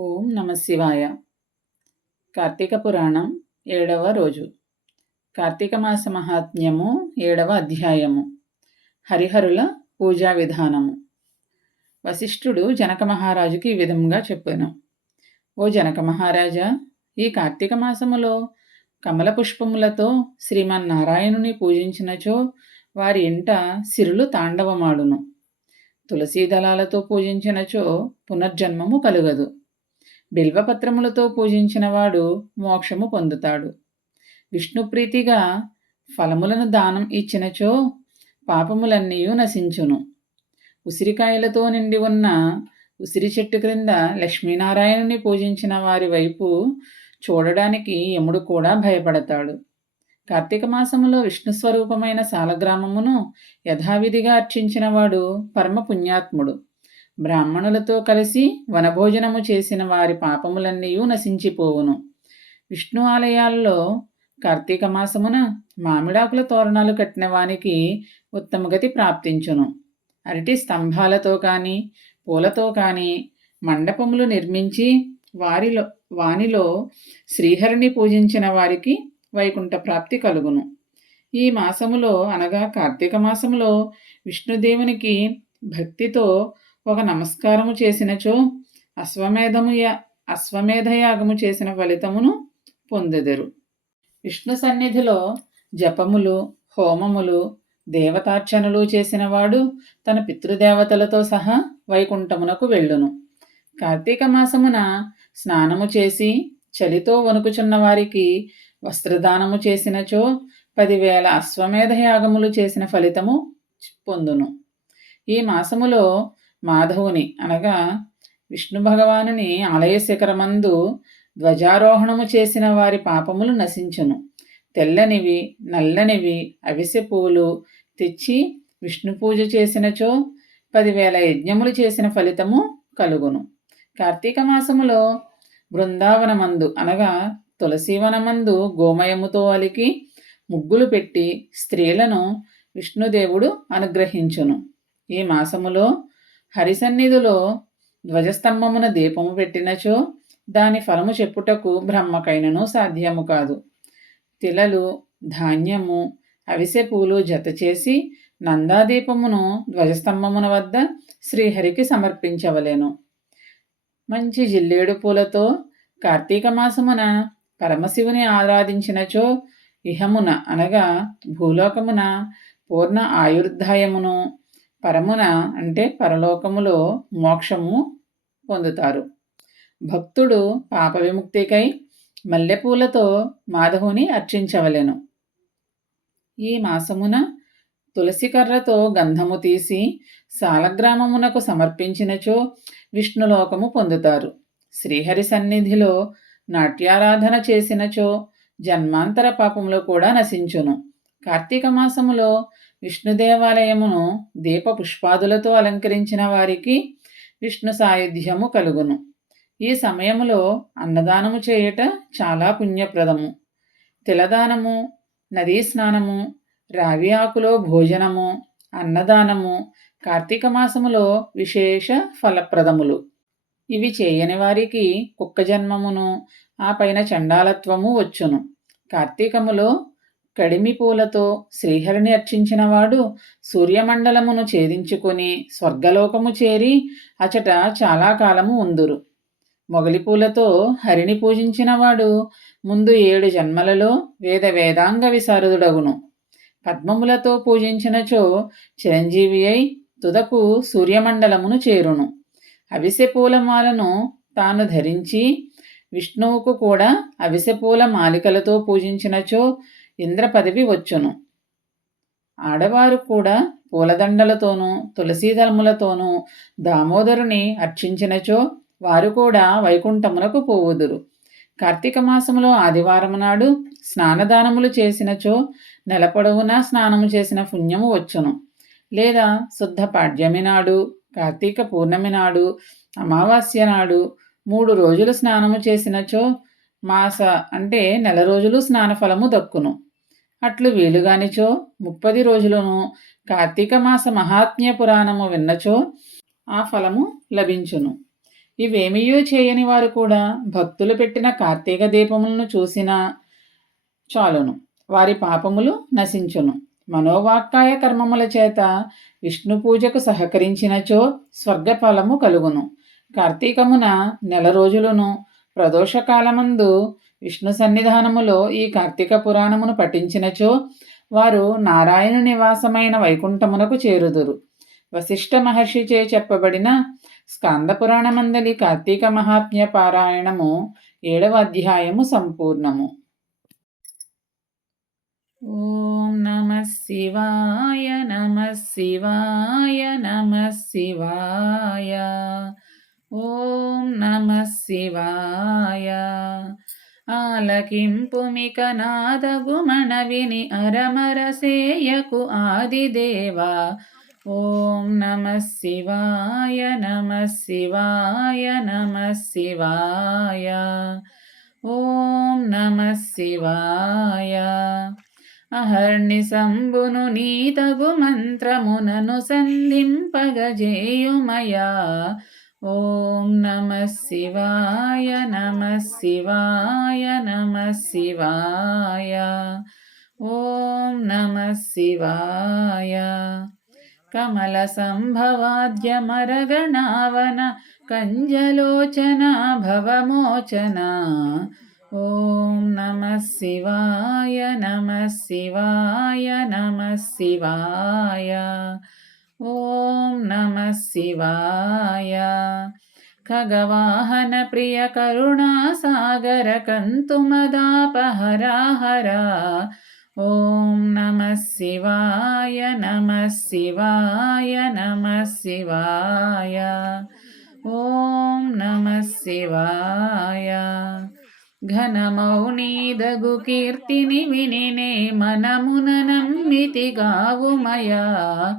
ఓం నమ శివాయ. కార్తీక పురాణం ఏడవ రోజు. కార్తీక మాస మహాత్మ్యము ఏడవ అధ్యాయము. హరిహరుల పూజా విధానము. వశిష్ఠుడు జనక మహారాజుకి ఈ విధంగా చెప్పాను. ఓ జనక మహారాజా ఈ కార్తీక మాసములో కమల పుష్పములతో శ్రీమన్నారాయణుని పూజించినచో వారి ఇంట సిరులు తాండవమాడును. తులసీ దళాలతో పూజించినచో పునర్జన్మము కలుగదు. బిల్వపత్రములతో పూజించినవాడు మోక్షము పొందుతాడు. విష్ణుప్రీతిగా ఫలములను దానం ఇచ్చినచో పాపములన్నీ నశించును. ఉసిరికాయలతో నిండి ఉన్న ఉసిరి చెట్టు క్రింద లక్ష్మీనారాయణుని పూజించిన వారి వైపు చూడడానికి యముడు కూడా భయపడతాడు. కార్తీక మాసములో విష్ణు స్వరూపమైన సాలగ్రామమును యథావిధిగా అర్చించినవాడు పరమ పుణ్యాత్ముడు. బ్రాహ్మణులతో కలిసి వనభోజనము చేసిన వారి పాపములన్నీ నశించిపోవును. విష్ణు ఆలయాల్లో కార్తీక మాసమున మామిడాకుల తోరణాలు కట్టిన వానికి ఉత్తమగతి ప్రాప్తించును. అరటి స్తంభాలతో కానీ పూలతో కానీ మండపములు నిర్మించి వారిలో వానిలో శ్రీహరిని పూజించిన వారికి వైకుంఠ ప్రాప్తి కలుగును. ఈ మాసములో అనగా కార్తీక మాసములో విష్ణుదేవునికి భక్తితో ఒక నమస్కారము చేసినచో అశ్వమేధము అశ్వమేధయాగము చేసిన ఫలితమును పొందెదరు. విష్ణు సన్నిధిలో జపములు హోమములు దేవతార్చనలు చేసినవాడు తన పితృదేవతలతో సహా వైకుంఠమునకు వెళ్ళును. కార్తీక మాసమున స్నానము చేసి చలితో వణుకుచున్న వారికి వస్త్రదానము చేసినచో పదివేల అశ్వమేధ యాగములు చేసిన ఫలితము పొందును. ఈ మాసములో మాధవుని అనగా విష్ణు భగవానుని ఆలయ శిఖరమందు ధ్వజారోహణము చేసిన వారి పాపములు నశించును. తెల్లనివి నల్లనివి అవిసె పూలు తెచ్చి విష్ణు పూజ చేసినచో పదివేల యజ్ఞములు చేసిన ఫలితము కలుగును. కార్తీక మాసములో బృందావనమందు అనగా తులసీవనమందు గోమయముతో అలికి ముగ్గులు పెట్టి స్త్రీలను విష్ణుదేవుడు అనుగ్రహించును. ఈ మాసములో హరిసన్నిధిలో ధ్వజస్తంభమున దీపము పెట్టినచో దాని ఫలము చెప్పుటకు బ్రహ్మకైనను సాధ్యము కాదు. తిలలు ధాన్యము అవిసె పూలు జత చేసి నందాదీపమును ధ్వజస్తంభమున వద్ద శ్రీహరికి సమర్పించవలేను. మంచి జిల్లేడు పూలతో కార్తీక మాసమున పరమశివుని ఆరాధించినచో ఇహమున అనగా భూలోకమున పూర్ణ ఆయుర్దాయమును పరమున అంటే పరలోకములో మోక్షము పొందుతారు. భక్తుడు పాప విముక్తికై మల్లెపూలతో మాధవుని అర్చించవలెను. ఈ మాసమున తులసి కర్రతో గంధము తీసి సాలగ్రామమునకు సమర్పించినచో విష్ణులోకము పొందుతారు. శ్రీహరి సన్నిధిలో నాట్యారాధన చేసినచో జన్మాంతర పాపములు కూడా నశించును. కార్తీక మాసములో విష్ణు దేవాలయమును దీప పుష్పాదులతో అలంకరించిన వారికి విష్ణు సాయుధ్యము కలుగును. ఈ సమయములో అన్నదానము చేయుట చాలా పుణ్యప్రదము. తిలదానము నదీ స్నానము రావి ఆకులో భోజనము అన్నదానము కార్తీక మాసములో విశేష ఫలప్రదములు. ఇవి చేయని వారికి కుక్క జన్మమును ఆ పైన చండాలత్వము వచ్చును. కార్తీకములో కడిమి పూలతో శ్రీహరిని అర్చించినవాడు సూర్యమండలమును ఛేదించుకొని స్వర్గలోకము చేరి అచట చాలా కాలము ఉందురు. మొగలి పూలతో హరిని పూజించినవాడు ముందు ఏడు జన్మలలో వేద వేదాంగ విశారదుడగును. పద్మములతో పూజించినచో చిరంజీవి అయి తుదకు సూర్యమండలమును చేరును. అవిసె పూలమాలను తాను ధరించి విష్ణువుకు కూడా అవిసెపూల మాలికలతో పూజించినచో ఇంద్ర పదవి వచ్చును. ఆడవారు కూడా పూలదండలతోనూ తులసీదళములతోనూ దామోదరుని అర్చించినచో వారు కూడా వైకుంఠమునకు పోవుదురు. కార్తీక మాసములో ఆదివారం నాడు స్నానదానములు చేసినచో నెలపొడవునా స్నానము చేసిన పుణ్యము వచ్చును. లేదా శుద్ధ పాడ్యమి నాడు కార్తీక పూర్ణమి నాడు అమావాస్య నాడు మూడు రోజులు స్నానము చేసినచో మాస అంటే నెల రోజులు స్నానఫలము దక్కును. అట్లు వీలుగానిచో ముప్పది రోజులను కార్తీక మాస మహాత్మ్య పురాణము విన్నచో ఆ ఫలము లభించును. ఇవేమియూ చేయని వారు కూడా భక్తులు పెట్టిన కార్తీక దీపములను చూసినా చాలును. వారి పాపములు నశించును. మనోవాక్కాయ కర్మముల చేత విష్ణు పూజకు సహకరించినచో స్వర్గఫలము కలుగును. కార్తీకమున నెల రోజులను ప్రదోషకాలమందు విష్ణు సన్నిధానములో ఈ కార్తీక పురాణమును పఠించినచో వారు నారాయణ నివాసమైన వైకుంఠమునకు చేరుదురు. వశిష్ఠ మహర్షిచే చెప్పబడిన స్కంద పురాణమందలి కార్తీక మహాత్మ్య పారాయణము ఏడవ అధ్యాయము సంపూర్ణము. ఓం నమ శివాయ నమ శివాయ నమ శివాయ. ఓం నమ శివాయ. ఆలకింపుమిక నాదగుమణవిని అరమరసేయకు ఆదిదేవా. ఓం నమ శివాయ నమ శివాయ నమ శివాయ. ఓం నమ శివాయ. అహర్నిశంబును నీతగు మంత్రమునను సంధింపగజేయుమయా. ఓం నమ శివాయ నమ శివాయ నమ శివాయ. ఓం నమ శివాయ. కమల సంభవాద్య మరగణావన కంజలోచన భవమోచన. ఓం నమ శివాయ నమ శివాయ నమ శివాయ. ఓం నమ శివాయ. ఖగవాహన ప్రియ కరుణాసాగర కంతుమదాపహరాహర. ఓం నమ శివాయ నమ శివాయ నమ శివాయ. ఓం నమ శివాయ. ఘనమౌనీదగు కీర్తిని వినినే మనమున నమ్మితి గావుమయా.